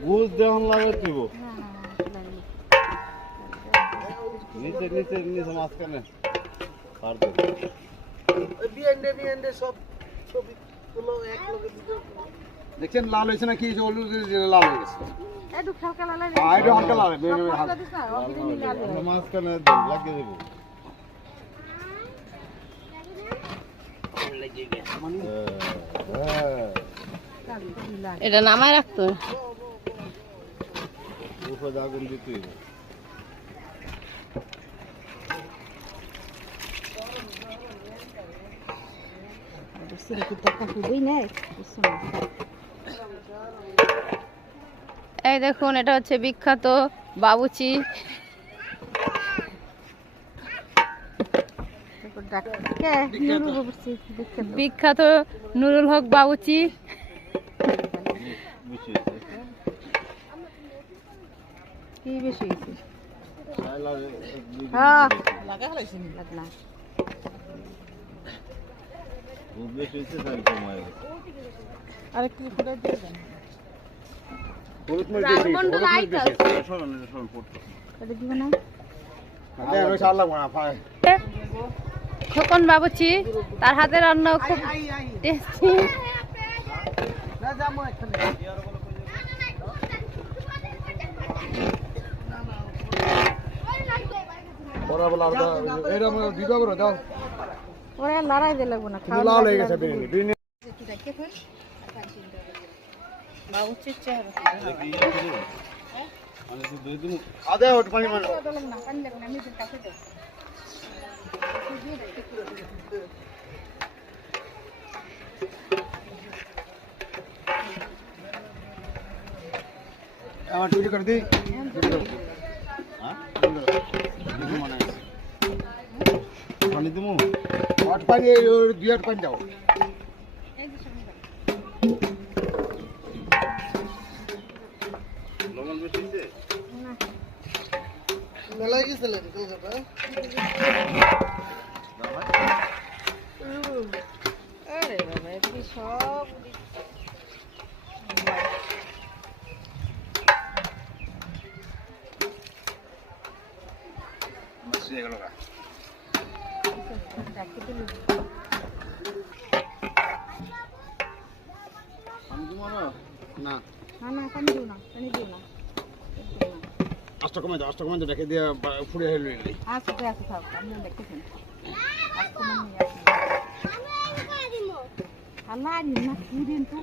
বুঝ দেওয়ান লাগে তুইব নিচে নিচে নিচে মাঝখানে আর দে বিএনডে সব ছবিগুলো এক লগে ভিডিও দেখছেন লাল হয়েছে না কি লাল হয়ে গেছে একটু হালকা লাল একটু হালকা লাল মাঝখানে লাগিয়ে দেবো এটা নামায় রাখতো উপরে আগুন দিতে এই দেখুন এটা হচ্ছে বিখ্যাত বাবুচি বিখ্যাত নুরুল হক বাবুচি কি বেশি আরেকটু ফুটাই দিয়ে দেন খোকন বাবুচি তার হাতের রান্না খুব টেস্টি ওরা লড়াই দিয়ে লাগবো না লাল হয়ে গেছে বিরিয়ানি বাবুচির চেহারা আদে ওট পানি মানে আমার টুটি করে দি পানি দিমু হট পানি দুই হাত পানি দাও লবণ বেশি দিতে মেলায় গেছিলেন কলকাতা আরে বাবা এদিকে সব না না পানি দিও না আষ্ট কমে দাও রেখে দিয়ে ফুড়ে হেলে নিই আচ্ছা থাক আমি দেখতেছি আজকে মনে আল্লাহ না কি দিন তো